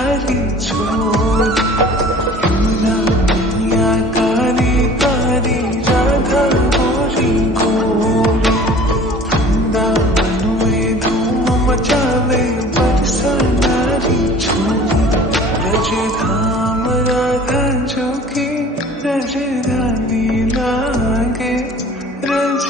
सारी छोड़ यमुना मैया काली काली राधा गोरी गोरी वृंदावन में धूम मचावे बरसा नारी छोड़ रज धाम राधा जो की रजधानी लागे रज